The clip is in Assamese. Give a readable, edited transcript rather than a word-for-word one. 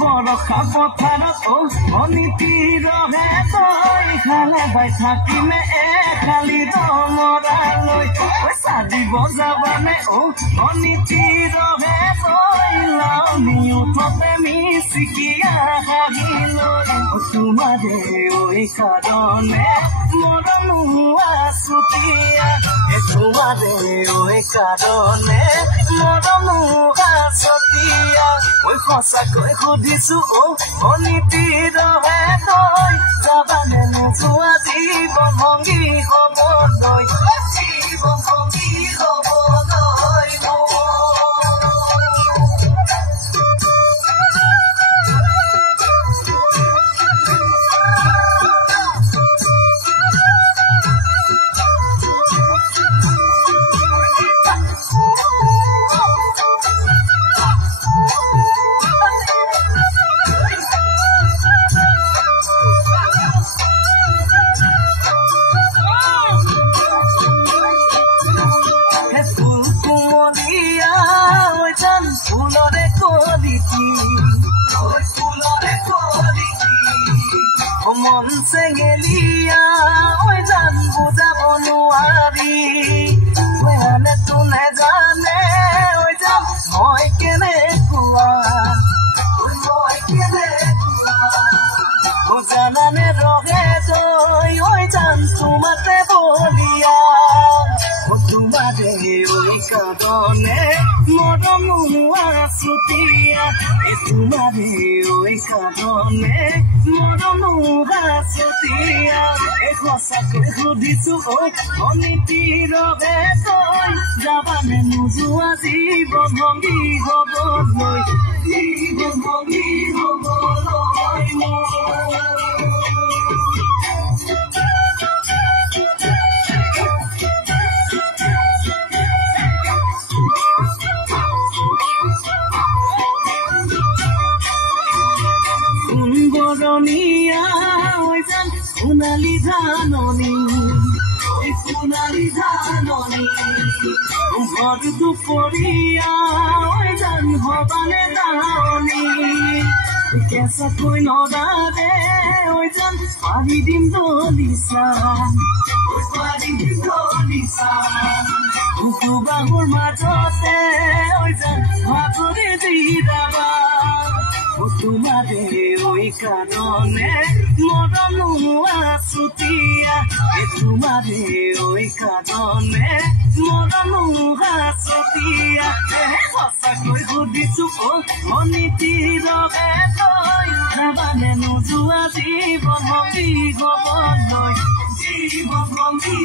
বৰষা পথাৰত অনীতি ৰহে তই খালে বাই থাকিমে খালি দমৰালৈ চাদিব যাবানে অনীতি ৰহে তই লাউনি উঠতে মিচিকিয়া হাঁহিলৈ তোমাৰে ঐ কাৰণে মৰম আছুতীয়া তোমাৰে ঐ কাৰণে মৰম আছুতীয়া ঐ সঁচাকৈ সুধিছো অনীতি ৰহে তই যাবানে নোযোৱা জীৱন ভংগী হ'বলৈ জীৱন ভংগী হ'বলৈ ফুলৰে কলিটি মন চেঙেলীয়া ঐ জান বুজাব নোৱাৰি মানে তো নেজানে ঐ জান মই কেনেকুৱা জানানে ৰহে তই ঐ জান তোমাতে বলিয়া তোমাৰে ঐ কাৰণে মৰম আছুতীয়া তোমাৰে ঐ কাৰণে মৰম আছুতীয়া সঁচাকৈ সুধিছো অনীতি ৰহে তই যাবানে নোযোৱা জীৱন ভংগী হ'বলৈ জীৱন ভংগী হ'বলৈ বৰণীয়া ঐ জান সোণালী ধাননি সোণালী ধাননি ঘৰ দুপৰীয়া ঐ জান হবানে দাৱনী কেঁচাকৈ নদাৰে ঐ জান পাৰি দিম দলিচা পাৰি দিম দলিচা বাহুৰ মাজতে ঐ জান ভাগৰি দি যাবা তোমাৰে ঐ কাৰণে মৰম আছুতীয়া তোমাৰে ঐ কাৰণে মৰম আছুতীয়া সঁচাকৈ সুধিছো অনীতি ৰহে তই যাবানে নোযোৱা জীৱন ভংগী হ'বলৈ জীৱন ভংগী